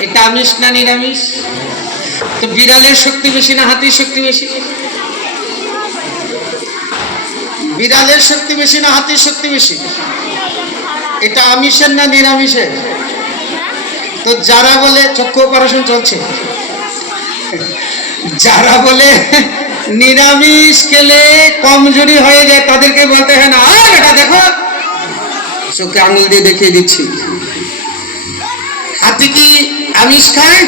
এটা আমিষ না নিরামিষ? তো বিড়ালের শক্তি বেশি না হাতির শক্তি বেশি? বিড়ালের শক্তি বেশি না হাতির শক্তি বেশি? এটা আমিষের না নিরামিষের? তো যারা বলে, চক্ষু অপারেশন চলছে। যারা বলে, নিরামিষ খেলে কমজোরি হয়ে যায়, তাদেরকে বলতে হয় না, "আয় বেটা, দেখো। চোখে আঙুল দিয়ে দেখিয়ে দিচ্ছি। আমিষ খায়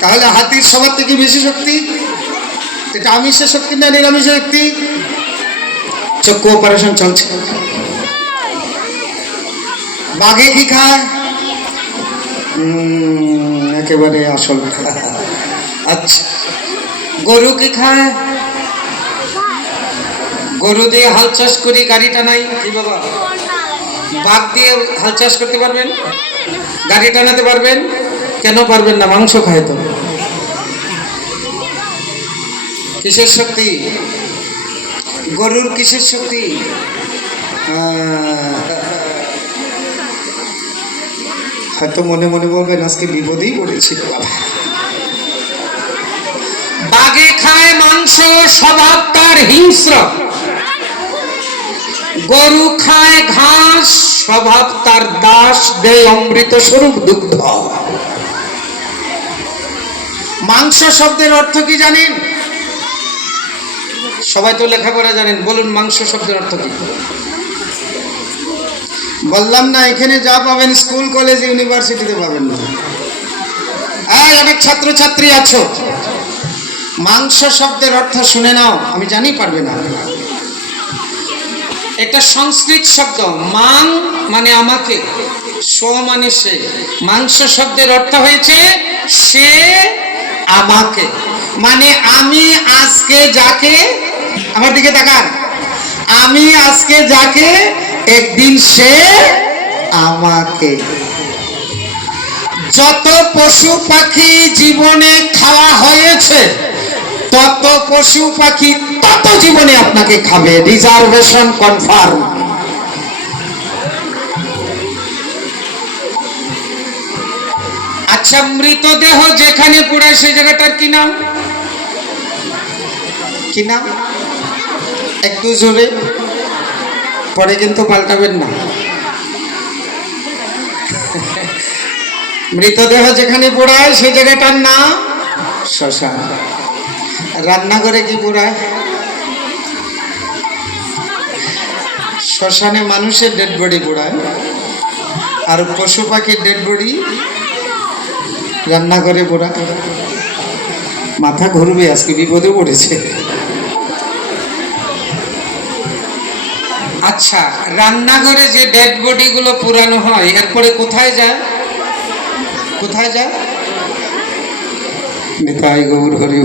তাহলে হাতির সবার থেকে বেশি শক্তি? এটা আমিষের শক্তি না নিরামিষের শক্তি? চক্ষু অপারেশন চলছে। বাঘে কি খায়? একেবারে আসল আচ্ছা গরু কি খায়? গরু দিয়ে হাল চাষ করি গাড়ি টানাই কি বাবা? বাঘ দিয়ে হাল চাষ করতে পারবেন? গাড়ি টানাতে পারবেন? কেন পারবেন না? মাংস খায় তো। কিসের শক্তি? গরুর কিসের শক্তি? হয়তো মনে মনে বলবেন, আজকে বিপদেই পড়েছিল বাবা বাঘে খায় মাংস, স্বভাব তার হিংস্র। গরু খায় ঘাস, স্বভাব তার দাস, দেয় অমৃত স্বরূপ দুগ্ধ। মাংস শব্দের অর্থ কি জানেন? সবাই তো লেখাপড়া জানেন, বলুন মাংস শব্দের অর্থ কি? বললাম না, এখানে যা পাবেন স্কুল, কলেজ, ইউনিভার্সিটিতে পাবেন না। এই, অনেক ছাত্রছাত্রী আছো। মাংস শব্দের অর্থ শুনে নাও, আমি জানি পারবে না। একটা সংস্কৃত শব্দ। মাং মানে আমাকে সো মানে সে। মাংস শব্দের অর্থ হয়েছে, সে আমাকে। মানে আমি আজকে যাকে, আমার দিকে তাকান। আমি আজকে যাকে, একদিন সে আমাকে। যত পশু পাখি জীবনে খাওয়া হয়েছে তত পশু পাখি তত জীবনে আপনাকে খাবে। রিজার্ভেশন কনফার্ম আচ্ছা মৃতদেহ যেখানে পড়ে সেই জায়গাটার কি নাম? কি নাম? একটু জোরে। পরে কিন্তু পাল্টাবেন না। মৃতদেহ যেখানে পড়ায় সেই জায়গাটার নাম? শ্মশান। রান্নাঘরে কি পোড়ায় শ্মশানে মানুষের ডেড বডি পোড়ায় আর পশু পাখির ডেড বডি রান্নাঘরে পোড়ায় মাথা ঘুরবে, আজকে বিপদে পড়েছে। আচ্ছা রান্নাঘরে যে ডেড বডি গুলো পুরানো হয়, এরপরে কোথায় যায়? কোথায় যায়? নিতাই গৌর হরি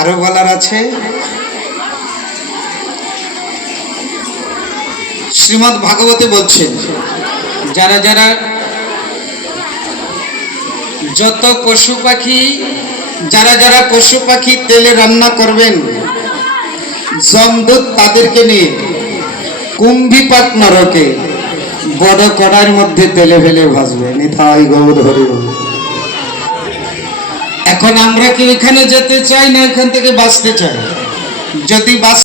আরও বলার আছে? শ্রীমৎ ভাগবতে বলছেন, যারা যারা যত পশু পাখি, যারা যারা পশু পাখি তেলে রান্না করবেন জমদূত তাদেরকে নিয়ে কুম্ভিপাক নরকে, বড় কড়ার মধ্যে তেলে ফেলে ভাসবে নিতাই গৌর হরি। এখন আমরা কি এখানে যেতে চাই না এখান থেকে বাঁচতে চাই? যদি বাঁচ